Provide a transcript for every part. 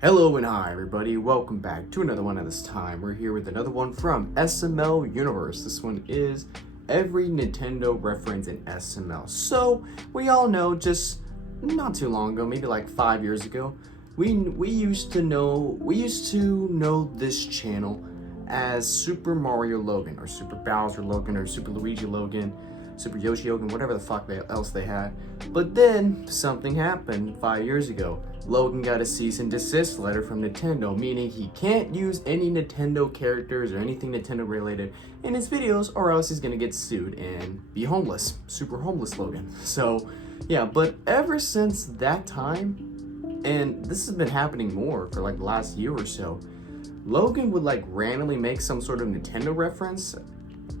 Hello and hi everybody, welcome back to another one. At this time we're here with another one from SML Universe. This one is every Nintendo reference in SML. So we all know, just not too long ago, maybe like 5 years ago, we used to know this channel as Super Mario Logan or Super Bowser Logan or Super Luigi Logan, Super Yoshi Logan, whatever the fuck else they had. But then something happened 5 years ago. Logan got a cease and desist letter from Nintendo, meaning he can't use any Nintendo characters or anything Nintendo related in his videos, or else he's gonna get sued and be homeless. Super homeless Logan. So yeah, but ever since that time, and this has been happening more for like the last year or so, Logan would like randomly make some sort of Nintendo reference,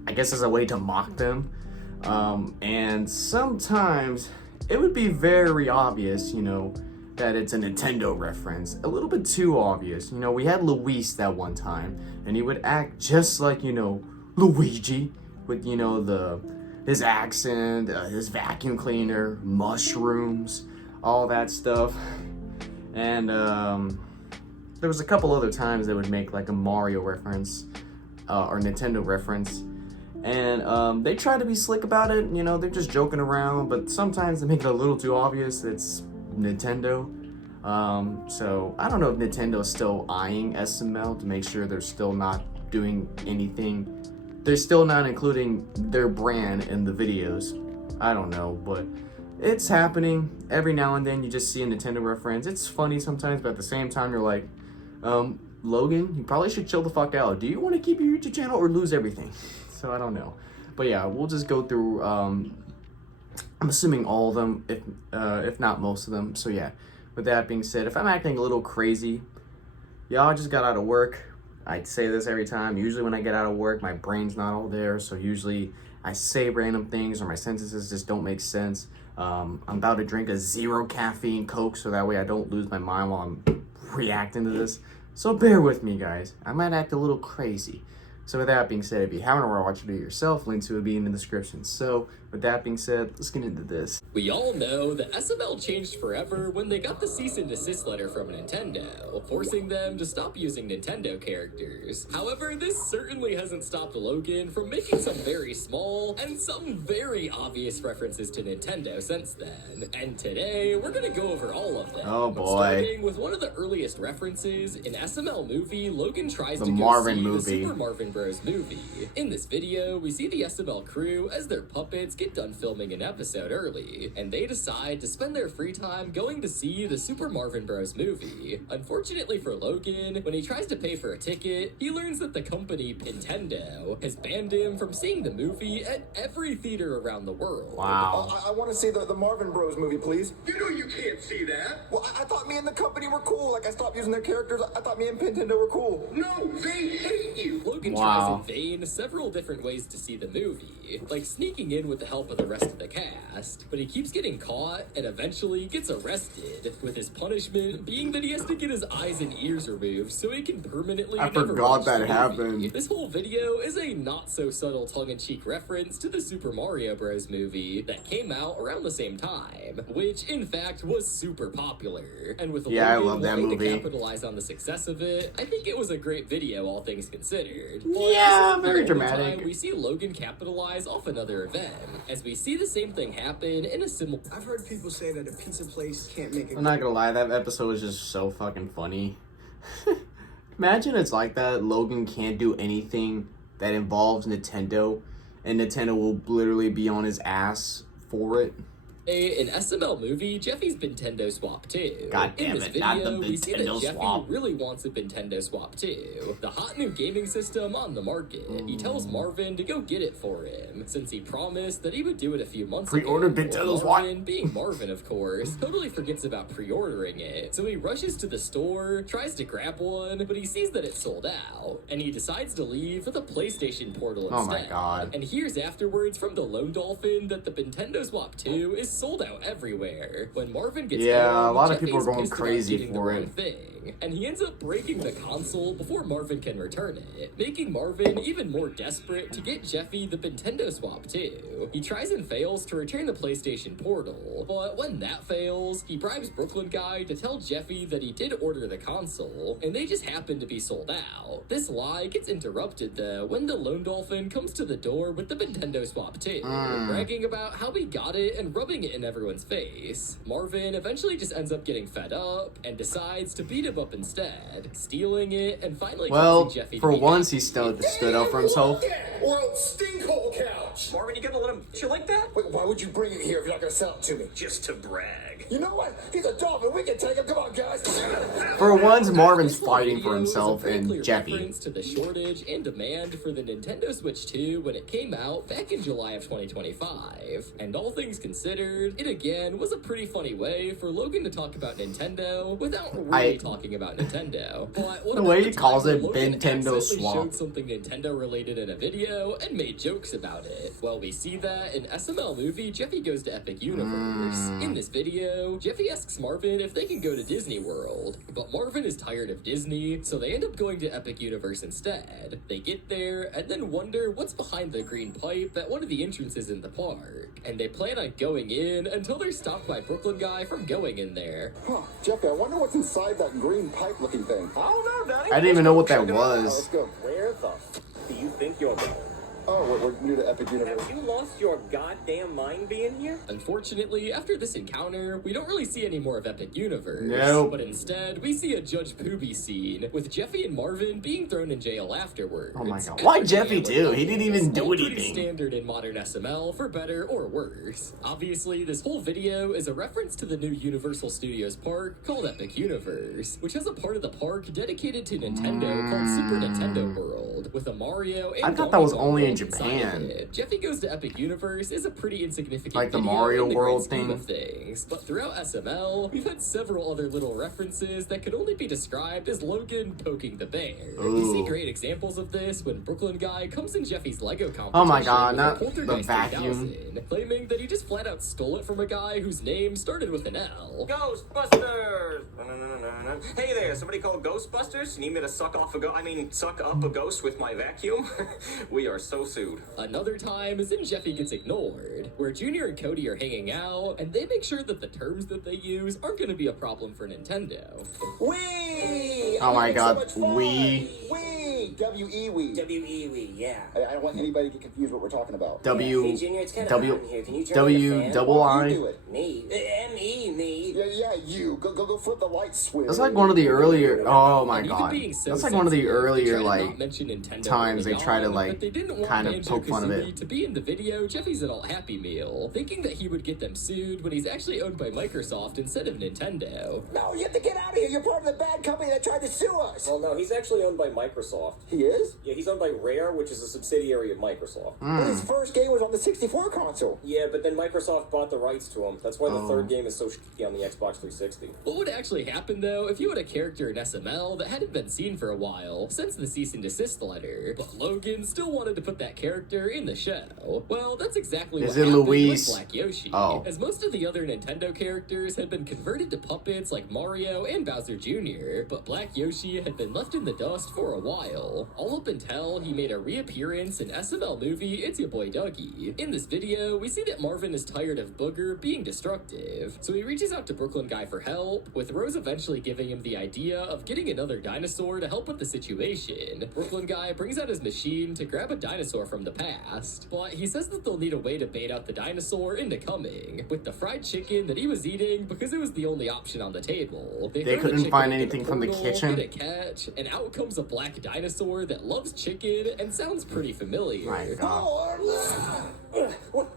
I guess as a way to mock them. And sometimes it would be very obvious, that it's a Nintendo reference. A little bit too obvious. We had Luis that one time, and he would act just like, Luigi, with, his accent, his vacuum cleaner, mushrooms, all that stuff. And there was a couple other times they would make like a Mario reference, or Nintendo reference. And they try to be slick about it, they're just joking around, but sometimes they make it a little too obvious it's Nintendo. So I don't know if Nintendo's still eyeing SML to make sure they're still not doing anything. They're still not including their brand in the videos. I don't know, but it's happening. Every now and then you just see a Nintendo reference. It's funny sometimes, but at the same time you're like, Logan, you probably should chill the fuck out. Do you want to keep your YouTube channel or lose everything? So I don't know. But yeah, we'll just go through, I'm assuming all of them, if not most of them. So yeah, with that being said, if I'm acting a little crazy, y'all just got out of work. I say this every time. Usually when I get out of work, my brain's not all there. So usually I say random things or my sentences just don't make sense. I'm about to drink a 0 caffeine Coke so that way I don't lose my mind while I'm reacting to this. So bear with me, guys. I might act a little crazy. So with that being said, if you haven't already watched it yourself, links will be in the description. So with that being said, let's get into this. We all know that SML changed forever when they got the cease and desist letter from Nintendo, forcing them to stop using Nintendo characters. However, this certainly hasn't stopped Logan from making some very small and some very obvious references to Nintendo since then. And today, we're gonna go over all of them. Oh boy. Starting with one of the earliest references in SML movie, Logan tries to go Marvin see movie. the Super Marvin Bros. Movie. In this video, we see the SML crew as their puppets get done filming an episode early, and they decide to spend their free time going to see the Super Marvin Bros. Movie. Unfortunately for Logan, when he tries to pay for a ticket, he learns that the company, Nintendo, has banned him from seeing the movie at every theater around the world. Wow. I want to see the Marvin Bros. Movie, please. You know you can't see that. Well, I thought me and the company were cool. Like, I stopped using their characters. I thought me and Nintendo were cool. No, they hate you. Logan tries in vain several different ways to see the movie, like sneaking in with the help of the rest of the cast, but he keeps getting caught and eventually gets arrested, with his punishment being that he has to get his eyes and ears removed so he can permanently I never forgot watch that the movie. happened. This whole video is a not-so-subtle tongue-in-cheek reference to the Super Mario Bros. Movie that came out around the same time, which in fact was super popular. And with I Logan love that wanting movie. to capitalize on the success of it, I think it was a great video, all things considered. But Yeah, this isn't the very only dramatic. time we see Logan capitalize off another event, as we see the same thing happen in a similar. I've heard people say that a pizza place can't make a I'm not gonna lie, that episode was just so fucking funny. Imagine it's like that. Logan can't do anything that involves Nintendo, and Nintendo will literally be on his ass for it. In SML movie, Jeffy's Nintendo swap too. God In damn this it, video, not the we see that Nintendo Jeffy swap. really wants a Nintendo swap too. The hot new gaming system on the market. He tells Marvin to go get it for him, since he promised that he would do it a few months Pre-order ago. Nintendo swap. Marvin, being Marvin of course, totally forgets about pre-ordering it. So he rushes to the store, tries to grab one, but he sees that it's sold out, and he decides to leave for the PlayStation portal Oh instead. my God. And hears afterwards from the Lone Dolphin that the Nintendo Swap 2 is sold out everywhere. When Marvin gets Yeah, home, a lot of people Jeffy's are going pissed about crazy getting the for wrong it. thing. gaming, and he ends up breaking the console before Marvin can return it, making Marvin even more desperate to get Jeffy the Nintendo swap too. He tries and fails to return the PlayStation Portal, but when that fails, he bribes Brooklyn Guy to tell Jeffy that he did order the console, and they just happen to be sold out. This lie gets interrupted though when the Lone Dolphin comes to the door with the Nintendo swap too, bragging about how he got it and rubbing it in everyone's face. Marvin eventually just ends up getting fed up and decides to beat him up instead, stealing it and finally causing Jeffy for to be once he stood up for himself. World stinkhole couch. Marvin, you gonna let him shit like that? Wait, why would you bring it here if you're not gonna sell it to me? Just to brag. You know what? He's a dolphin. We can take him. Come on, guys. For once, Marvin's This whole fighting for video is a himself very and clear Jeffy. reference to the shortage and demand for the Nintendo Switch 2 when it came out back in July of 2025. And all things considered, it again was a pretty funny way for Logan to talk about Nintendo without really talking about Nintendo. But what The about way the he time calls when it Logan Nintendo accidentally swap. showed something Nintendo related in a video and made jokes about it? Well, we see that in SML movie Jeffy Goes to Epic Universe. In this video, Jeffy asks Marvin if they can go to Disney World, but Marvin is tired of Disney, so they end up going to Epic Universe instead. They get there and then wonder what's behind the green pipe at one of the entrances in the park, and they plan on going in until they're stopped by Brooklyn Guy from going in there. Huh, Jeffy, I wonder what's inside that green pipe-looking thing. I don't know, Daddy. I didn't even know what that Let's was. go. Where the f do you think you're going? Oh, we're new to Epic Universe. Have you lost your goddamn mind being here? Unfortunately, after this encounter, we don't really see any more of Epic Universe. Nope. But instead, we see a Judge Poobie scene, with Jeffy and Marvin being thrown in jail afterwards. Oh my god. Why Jeffy too? He didn't even do Pretty anything. standard in modern SML, for better or worse. Obviously, this whole video is a reference to the new Universal Studios park called Epic Universe, which has a part of the park dedicated to Nintendo called Super Nintendo World, with a Mario and I thought Donkey that was Kong only in world inside of Japan. it. Jeffy Goes to Epic Universe is a pretty insignificant Like the video Mario in the World grand scheme thing? of things, but throughout SML, we've had several other little references that could only be described as Logan poking the bear. You see Ooh. great examples of this when Brooklyn Guy comes in Jeffy's Lego competition. Oh my god, with a not the Poltergeist vacuum. 3000, claiming that he just flat out stole it from a guy whose name started with an L. Ghostbusters! Hey there, somebody called Ghostbusters? You need me to suck up a ghost with my vacuum? We are so sued. Another time is in Jeffy Gets Ignored, where Junior and Cody are hanging out, and they make sure that the terms that they use aren't going to be a problem for Nintendo. Wee! Oh my I'm having god, so much fun. Wee. Wee! W-E-Wee. W-E-W, yeah. I don't want anybody to get confused what we're talking about. Hey, Junior, it's kinda W hot in here. Can you turn W on the fan? double You I. do it. Me. M-E, me. Yeah, you. Go flip the light switch. That's like one of the earlier. Oh my And even god. being so That's like one of the sensitive, earlier they try to like not mention Nintendo times early they try to, on, like, but they didn't want kind of Banjo poke fun of Kazooie it. to be in the video Jeffy's Adult Happy Meal, thinking that he would get them sued when he's actually owned by Microsoft instead of Nintendo. No, you have to get out of here. You're part of the bad company that tried to sue us. Well, no, he's actually owned by Microsoft. He is? Yeah, he's owned by Rare, which is a subsidiary of Microsoft. But his first game was on the 64 console. Yeah, but then Microsoft bought the rights to him. That's why the Oh. third game is so shitty on the Xbox 360. What would actually happen though if you had a character in SML that hadn't been seen for a while since the cease and desist letter, but Logan still wanted to put that character in the show? Well, that's exactly Is what it happened Luis? with Black Yoshi. Oh. As most of the other Nintendo characters had been converted to puppets like Mario and Bowser Jr., but Black Yoshi had been left in the dust for a while, all up until he made a reappearance in SML movie It's Your Boy Dougie. In this video, we see that Marvin is tired of Booger being destructive, so he reaches out to Brooklyn Guy for help, with Rose eventually giving him the idea of getting another dinosaur to help with the situation. Brooklyn Guy brings out his machine to grab a dinosaur from the past, but he says that they'll need a way to bait out the dinosaur into coming, with the fried chicken that he was eating because it was the only option on the table. They throw the couldn't chicken find into anything from the portal, kitchen? get a catch, and out comes a black dinosaur that loves chicken and sounds pretty familiar. My god.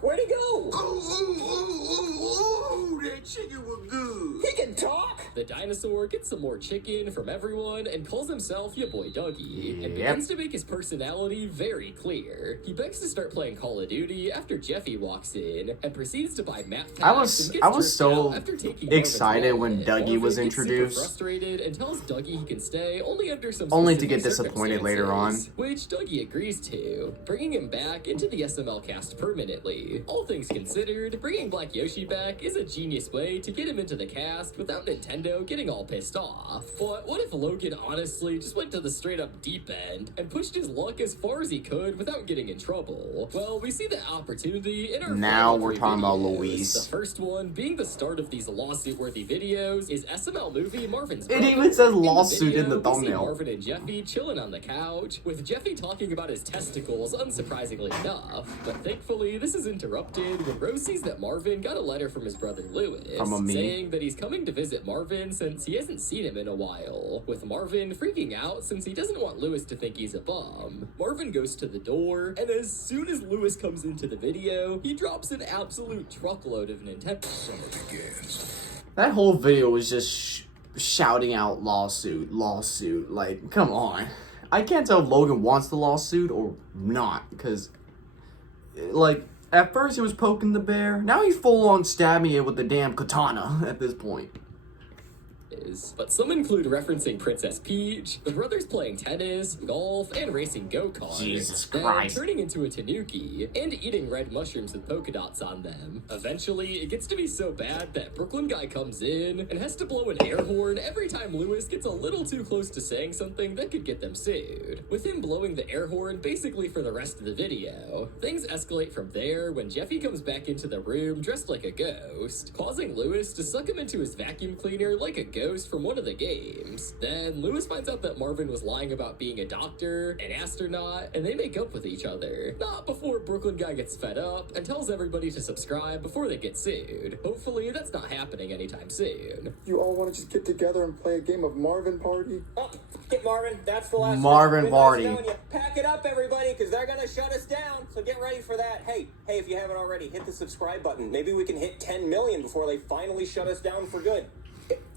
Where'd he go? That chicken was good. He can talk? The dinosaur gets some more chicken from everyone and calls himself your boy Dougie, and Yep. begins to make his personality very clear. He begs to start playing Call of Duty after Jeffy walks in, and proceeds to buy map packs. I was and gets dripped so out after taking excited Marvin's when wallet. Dougie was Marvin gets super introduced. frustrated and tells Dougie he can stay only under some Only to specific get disappointed later on. circumstances, which Dougie agrees to, bringing him back into the SML cast permanently. All things considered, bringing Black Yoshi back is a genius way to get him into the cast fast without Nintendo getting all pissed off. But what if Logan honestly just went to the straight up deep end and pushed his luck as far as he could without getting in trouble? Well, we see that opportunity in our Now final we're three talking about videos. Luis. The first one being the start of these lawsuit-worthy videos is SML movie Marvin's It Brother. even says In the lawsuit in the video, we see thumbnail. Marvin and Jeffy chilling on the couch, with Jeffy talking about his testicles, unsurprisingly enough. But thankfully, this is interrupted when Rose sees that Marvin got a letter from his brother Lewis, From a me. saying that he's coming to visit Marvin since he hasn't seen him in a while, with Marvin freaking out since he doesn't want Lewis to think he's a bum. Marvin goes to the door, and as soon as Lewis comes into the video, he drops an absolute truckload of Nintendo. That whole video was just shouting out lawsuit, lawsuit. Like, come on. I can't tell if Logan wants the lawsuit or not, because, like, at first he was poking the bear. Now he's full on stabbing it with the damn katana at this point. But some include referencing Princess Peach, the brothers playing tennis, golf, and racing go-karts. Jesus then Christ. turning into a tanuki, and eating red mushrooms with polka dots on them. Eventually, it gets to be so bad that Brooklyn Guy comes in and has to blow an air horn every time Lewis gets a little too close to saying something that could get them sued, with him blowing the air horn basically for the rest of the video. Things escalate from there when Jeffy comes back into the room dressed like a ghost, causing Lewis to suck him into his vacuum cleaner like a ghost from one of the games. Then Lewis finds out that Marvin was lying about being a doctor, an astronaut, and they make up with each other. Not before Brooklyn Guy gets fed up and tells everybody to subscribe before they get sued. Hopefully that's not happening anytime soon. You all want to just get together and play a game of Marvin Party? Oh, get Marvin, that's the last Marvin one. Party. You pack it up, everybody, because they're gonna shut us down. So get ready for that. Hey, if you haven't already, hit the subscribe button. Maybe we can hit 10 million before they finally shut us down for good.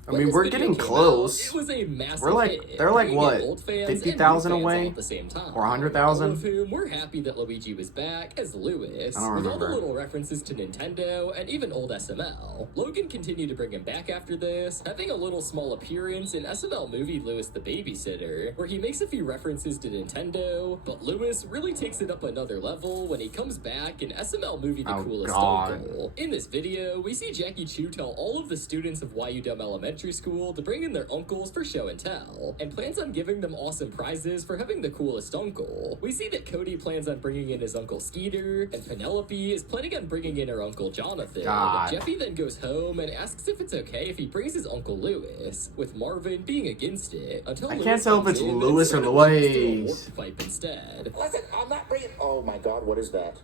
I mean, we're getting close. It was a massive We're like, hit, they're like bringing what, in old fans and 50,000 new fans away? all at the same time. Or 100,000? All of whom we're happy that Luigi was back as Lewis, I don't with all the remember. little references to Nintendo and even old SML. Logan continued to bring him back after this, having a little small appearance in SML movie Lewis the Babysitter, where he makes a few references to Nintendo, but Lewis really takes it up another level when he comes back in SML movie The Oh, Coolest God. Uncle. In this video, we see Jackie Chu tell all of the students of YUDM Elementary School to bring in their uncles for show and tell, and plans on giving them awesome prizes for having the coolest uncle. We see that Cody plans on bringing in his uncle Skeeter, and Penelope is planning on bringing in her uncle Jonathan. God. Jeffy then goes home and asks if it's okay if he brings his uncle Lewis, with Marvin being against it, until I Lewis can't tell if comes it's in and Lewis or instead of letting him Louise. steal a pipe instead. Listen, I'm not bringing. Oh my God, what is that?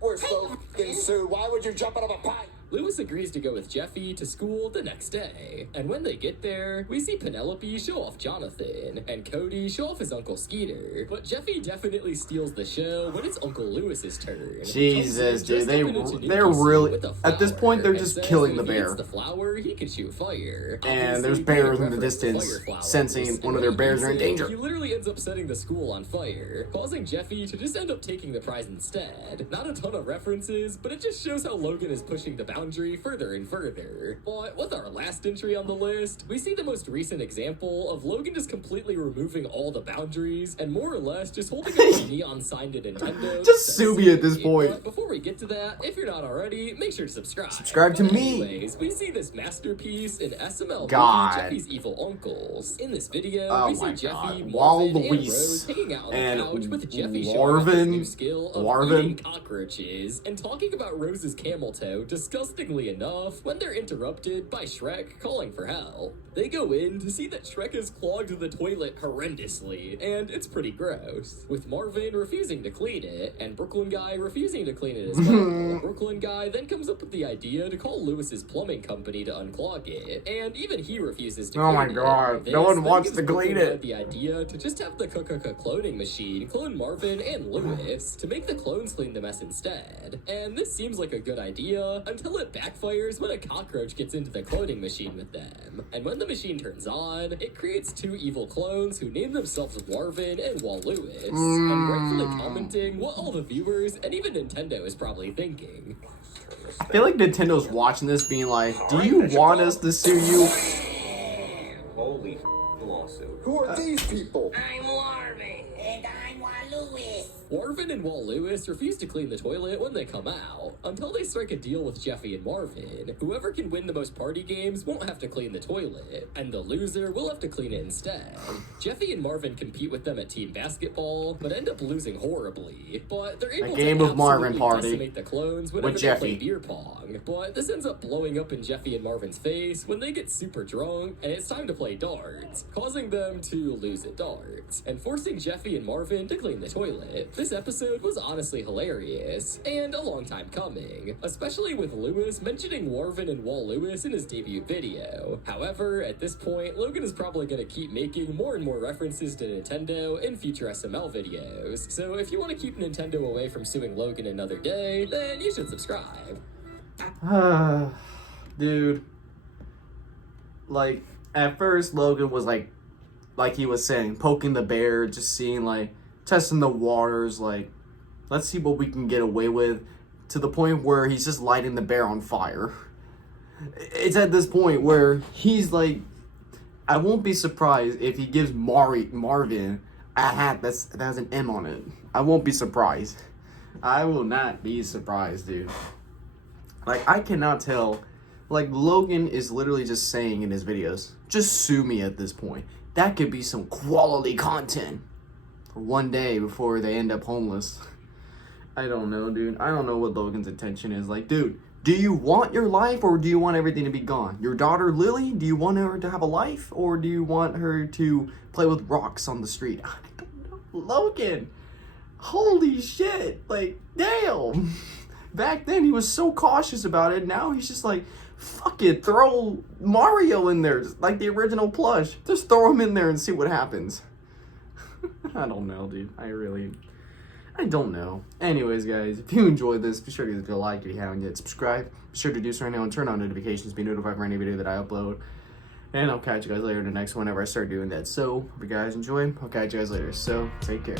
We're so f***ing sued. Why would you jump out of a pipe? Lewis agrees to go with Jeffy to school the next day, and when they get there, we see Penelope show off Jonathan, and Cody show off his Uncle Skeeter, but Jeffy definitely steals the show when it's Uncle Lewis's turn. Jesus, dude, Comes in they're dressed up in a really, with a at this flower, point, they're and just says killing if the he hits bear. the flower, he can shoot fire. And there's Obviously, bears being in the a reference to distance, fire flowers, sensing and one of their when bears he are in uses it, danger. He literally ends up setting the school on fire, causing Jeffy to just end up taking the prize instead. Not a ton of references, but it just shows how Logan is pushing the boundary further and further. But with our last entry on the list, we see the most recent example of Logan just completely removing all the boundaries and more or less just holding up a neon sign to Nintendo. Just that sue says me at this "Hey," point. But before we get to that, if you're not already, make sure to subscribe. Subscribe to But me. Anyways, we see this masterpiece in SML God. movie Jeffy's Evil Uncles. In this video, Oh we see my Jeffy, God. While Marvin, and Luis Rose hanging out on and the couch with Jeffy showing off his Marvin- new skill of Marvin- eating cockroaches and talking about Rose's camel toe disgustingly enough when they're interrupted by Shrek calling for help. They go in to see that Shrek has clogged the toilet horrendously, and it's pretty gross, with Marvin refusing to clean it and Brooklyn Guy refusing to clean it as well. Brooklyn Guy then comes up with the idea to call Lewis's plumbing company to unclog it, and even he refuses to Oh clean my it. God, This no one then wants gives to clean Brooklyn Guy it. the idea to just have the cloning machine clone Marvin and Lewis to make the clones clean the mess instead. And this seems like a good idea until it backfires when a cockroach gets into the cloning machine with them. And when the machine turns on, it creates two evil clones who name themselves Marvin and Wall Lewis, and rightfully commenting what all the viewers and even Nintendo is probably thinking. I feel like Nintendo's watching this being like, do you want us to sue you? Holy lawsuit. Who are these people? I'm Marvin. And I'm Lewis. Marvin Marvin and Walt Lewis refuse to clean the toilet when they come out, until they strike a deal with Jeffy and Marvin. Whoever can win the most party games won't have to clean the toilet, and the loser will have to clean it instead. Jeffy and Marvin compete with them at team basketball, but end up losing horribly. But they're able game to of Marvin absolutely party decimate the clones whenever with they play Jeffy. beer pong. But this ends up blowing up in Jeffy and Marvin's face when they get super drunk, and it's time to play darts, causing them to lose at darts, and forcing Jeffy and Marvin to clean the toilet. This episode was honestly hilarious, and a long time coming, especially with Lewis mentioning Marvin and Walt Lewis in his debut video. However, at this point, Logan is probably going to keep making more and more references to Nintendo in future SML videos, so if you want to keep Nintendo away from suing Logan another day, then you should subscribe. Dude. Like, at first, Logan was like he was saying, poking the bear, just seeing, like, testing the waters, like, let's see what we can get away with, to the point where he's just lighting the bear on fire. It's at this point where he's like, I won't be surprised if he gives Marvin a hat that has an M on it. I won't be surprised. I will not be surprised, dude. Like, I cannot tell. Like, Logan is literally just saying in his videos, just sue me at this point. That could be some quality content for one day before they end up homeless. I don't know, dude. I don't know what Logan's intention is. Like, dude, do you want your life or do you want everything to be gone? Your daughter, Lily, do you want her to have a life or do you want her to play with rocks on the street? I don't know. Logan, holy shit. Like, damn. Back then, he was so cautious about it. Now he's just like, fuck it, throw Mario in there, just like the original plush. Just throw him in there and see what happens. I don't know, dude. I don't know. Anyways, guys, if you enjoyed this, be sure to give it a like. If you haven't yet, subscribe. Be sure to do so right now and turn on notifications. Be notified for any video that I upload. And I'll catch you guys later in the next one whenever I start doing that. So, hope you guys enjoy. I'll catch you guys later. So, take care.